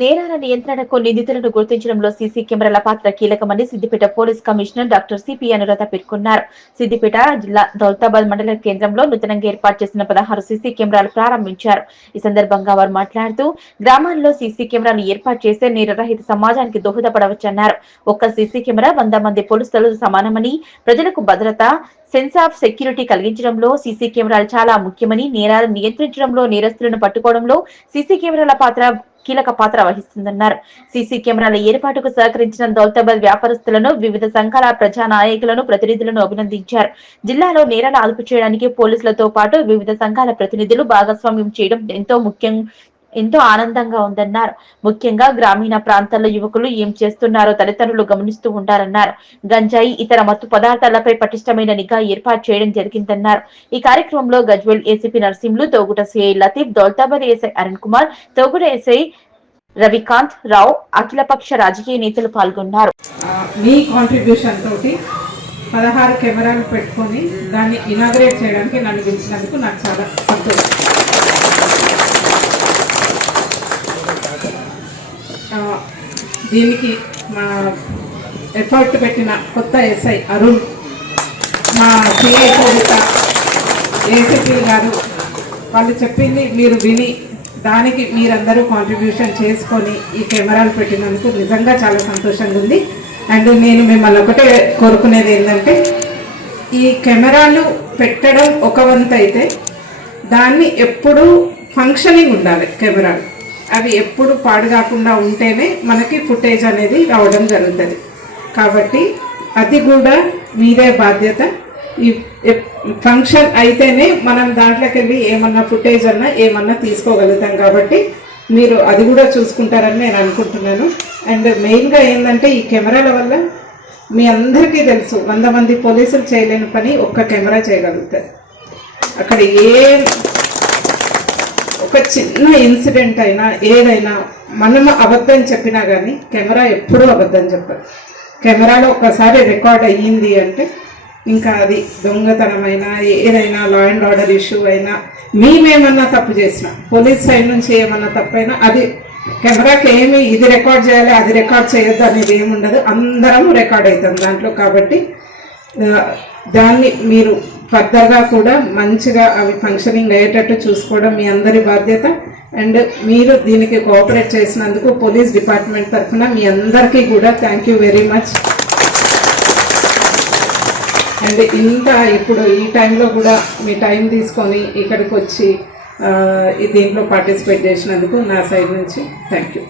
నేరాల నియంత్రణకు నిందితులను గుర్తించడంలో సీసీ కెమెరాల పాత్ర కీలకమని Siddipet police commissioner doctor CP Anuradha పేర్కొన్నారు. సిద్దిపేట జిల్లా దౌలతాబాద్ మండల కేంద్రంలో నూతనంగా ఏర్పాటు చేసిన 16 సీసీ కెమెరాలు ప్రారంభించారు. ఈ సందర్భంగా వారు మాట్లాడుతూ గ్రామాల్లో సీసీ కెమెరాలు ఏర్పాటు చేస్తే నేరరహిత సమాజానికి దోహదపడవచ్చన్నారు. ఒక్క సీసీ కెమెరా 100 మంది పోలీసులతో సమానమని, ప్రజలకు భద్రత సెన్స్ ఆఫ్ సెక్యూరిటీ కలిగించడంలో సీసీ కెమెరాలు చాలా ముఖ్యమని, నేరాలను నియంత్రించడంలో, నేరస్తులను పట్టుకోవడంలో సీసీ కెమెరాల పాత్ర కీలక పాత్ర వహిస్తుందన్నారు. సీసీ కెమెరాల ఏర్పాటుకు సహకరించిన దౌలతాబాద్ వ్యాపారస్తులను, వివిధ సంఘాల ప్రజా నాయకులను, ప్రతినిధులను అభినందించారు. జిల్లాలో నేరాలు అదుపు చేయడానికి పోలీసులతో పాటు వివిధ సంఘాల ప్రతినిధులు భాగస్వామ్యం చేయడం ఎంతో ఆనందంగా ఉందన్నారు. ముఖ్యంగా గ్రామీణ ప్రాంతాల్లో యువకులు ఏం చేస్తున్నారో తల్లిదండ్రులు గమనిస్తూ ఉంటారన్నారు. గంజాయి, ఇతర మత్తు పదార్థాలపై పటిష్టమైన నిఘా ఏర్పాటు చేయడం జరిగిందన్నారు. ఈ కార్యక్రమంలో Gajwel ACP Narsimhulu, Toguta CI Latif, Daulatabad SI Arun Kumar, Toguta SI Ravikanth Rao, అఖిలపక్ష రాజకీయ నేతలు పాల్గొన్నారు. మీ కాంట్రిబ్యూషన్ తోటి 16 కెమెరాలు పెట్టుకొని దాన్ని ఇనాగ్రేట్ చేయడానికి నన్ను పిలిచినందుకు నాకు చాలా సంతోషం. దీనికి మా ఎఫర్ట్ పెట్టిన కొత్త ఎస్ఐ అరుణ్, మా సిఐ కోరిక, ఏసీపీ గారు, వాళ్ళు చెప్పింది మీరు విని దానికి మీరందరూ కాంట్రిబ్యూషన్ చేసుకొని ఈ కెమెరాలు పెట్టినందుకు నిజంగా చాలా సంతోషంగా ఉంది. అండ్ నేను మిమ్మల్ని ఒకటే కోరుకునేది ఏంటంటే, ఈ కెమెరాలు పెట్టడం ఒక వంతు అయితే దాన్ని ఎప్పుడూ ఫంక్షనింగ్ ఉండాలి. కెమెరాలు అవి ఎప్పుడు పాడు కాకుండా ఉంటేనే మనకి ఫుటేజ్ అనేది రావడం జరుగుతుంది. కాబట్టి అది కూడా మీరే బాధ్యత. ఈ ఫంక్షన్ అయితేనే మనం దాంట్లోకి వెళ్ళి ఏమన్నా ఫుటేజ్ అన్నా ఏమన్నా తీసుకోగలుగుతాం. కాబట్టి మీరు అది కూడా చూసుకుంటారని నేను అనుకుంటున్నాను. అండ్ మెయిన్గా ఏంటంటే, ఈ కెమెరాల వల్ల మీ అందరికీ తెలుసు 100 మంది పోలీసులు చేయలేని పని ఒక్క కెమెరా చేయగలుగుతారు. అక్కడ ఒక చిన్న ఇన్సిడెంట్ అయినా ఏదైనా మనం అబద్ధం చెప్పినా కానీ కెమెరా ఎప్పుడూ అబద్ధం చెప్పదు. కెమెరాలో ఒక్కసారి రికార్డ్ అయ్యింది అంటే ఇంకా అది దొంగతనమైనా ఏదైనా లా అండ్ ఆర్డర్ ఇష్యూ అయినా, మేమేమన్నా తప్పు చేసినా, పోలీస్ సైడ్ నుంచి ఏమన్నా తప్పైనా అది కెమెరాకి ఏమి ఇది రికార్డ్ చేయాలి అది రికార్డ్ చేయొద్దు అనేది ఏముండదు. అందరం రికార్డ్ అవుతాం దాంట్లో. కాబట్టి దాన్ని మీరు ఫర్దర్గా కూడా మంచిగా అవి ఫంక్షనింగ్ అయ్యేటట్టు చూసుకోవడం మీ అందరి బాధ్యత. అండ్ మీరు దీనికి కోఆపరేట్ చేసినందుకు పోలీస్ డిపార్ట్మెంట్ తరఫున మీ అందరికీ కూడా thank you very much. And ఇప్పుడు ఈ టైంలో కూడా మీ టైం తీసుకొని ఇక్కడికి వచ్చి దీంట్లో పార్టిసిపేట్ చేసినందుకు నా సైడ్ నుంచి థ్యాంక్ యూ.